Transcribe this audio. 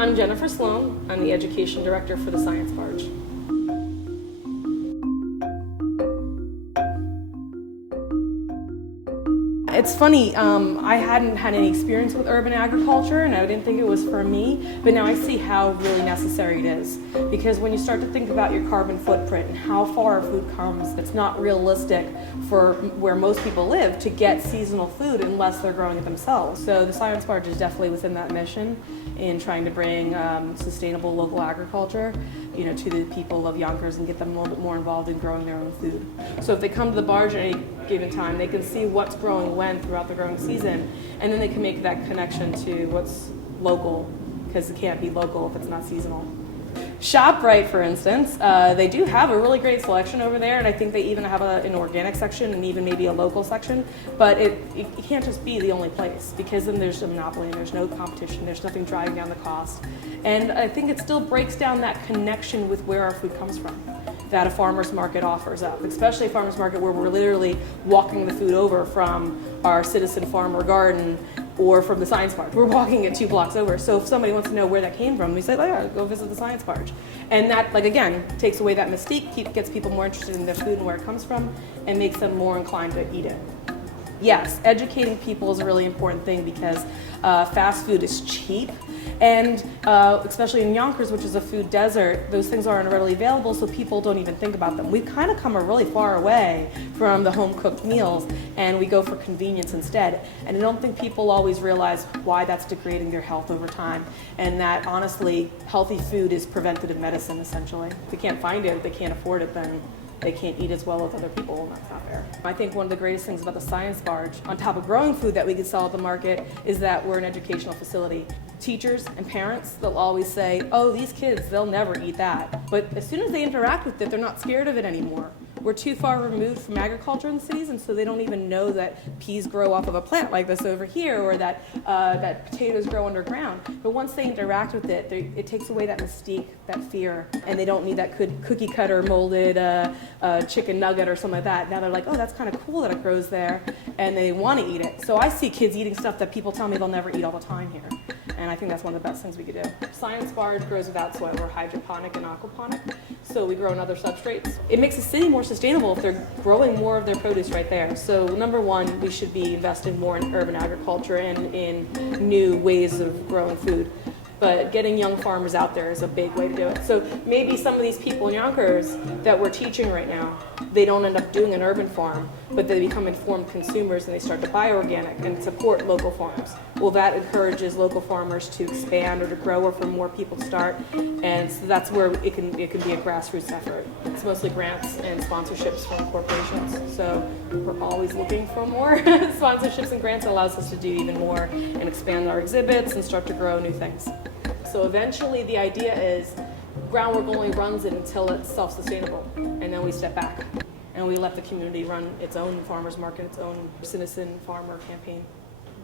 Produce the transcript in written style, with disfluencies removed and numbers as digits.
I'm Jennifer Sloan. I'm the Education Director for the Science Barge. It's funny, I hadn't had any experience with urban agriculture and I didn't think it was for me, but now I see how really necessary it is. Because when you start to think about your carbon footprint and how far our food comes, it's not realistic for where most people live to get seasonal food unless they're growing it themselves. So the Science Barge is definitely within that mission in trying to bring sustainable local agriculture, to the people of Yonkers and get them a little bit more involved in growing their own food. So if they come to the barge at any given time, they can see what's growing when throughout the growing season, and then they can make that connection to what's local, because it can't be local if it's not seasonal. ShopRite, for instance, they do have a really great selection over there, and I think they even have an organic section and even maybe a local section, but it can't just be the only place, because then there's a monopoly and there's no competition, there's nothing driving down the cost. And I think it still breaks down that connection with where our food comes from that a farmer's market offers up, especially a farmer's market where we're literally walking the food over from our citizen farmer garden or from the Science Barge. We're walking it 2 blocks over. So if somebody wants to know where that came from, we say, oh yeah, go visit the Science Barge. And that, again, takes away that mystique, gets people more interested in their food and where it comes from, and makes them more inclined to eat it. Yes, educating people is a really important thing because fast food is cheap, and especially in Yonkers, which is a food desert, those things aren't readily available, so people don't even think about them. We've kind of come a really far away from the home-cooked meals, and we go for convenience instead. And I don't think people always realize why that's degrading their health over time, and that honestly, healthy food is preventative medicine, essentially. If they can't find it, if they can't afford it, then they can't eat as well with other people, and that's not fair. I think one of the greatest things about the Science Barge, on top of growing food that we can sell at the market, is that we're an educational facility. Teachers and parents, they'll always say, oh, these kids, they'll never eat that. But as soon as they interact with it, they're not scared of it anymore. We're too far removed from agriculture in cities, and so they don't even know that peas grow off of a plant like this over here, or that potatoes grow underground. But once they interact with it, it takes away that mystique, that fear, and they don't need that cookie cutter molded chicken nugget or something like that. Now they're like, oh, that's kind of cool that it grows there, and they want to eat it. So I see kids eating stuff that people tell me they'll never eat all the time here. And I think that's one of the best things we could do. Science Barge grows without soil. We're hydroponic and aquaponic, so we grow in other substrates. It makes the city more sustainable if they're growing more of their produce right there. So number one, we should be investing more in urban agriculture and in new ways of growing food. But getting young farmers out there is a big way to do it. So maybe some of these people in Yonkers that we're teaching right now, they don't end up doing an urban farm, but they become informed consumers and they start to buy organic and support local farms. Well, that encourages local farmers to expand or to grow, or for more people to start. And so that's where it can be a grassroots effort. It's mostly grants and sponsorships from corporations. So we're always looking for more sponsorships and grants. That allows us to do even more and expand our exhibits and start to grow new things. So eventually the idea is Groundwork only runs it until it's self-sustainable, and then we step back and we let the community run its own farmers market, its own citizen farmer campaign.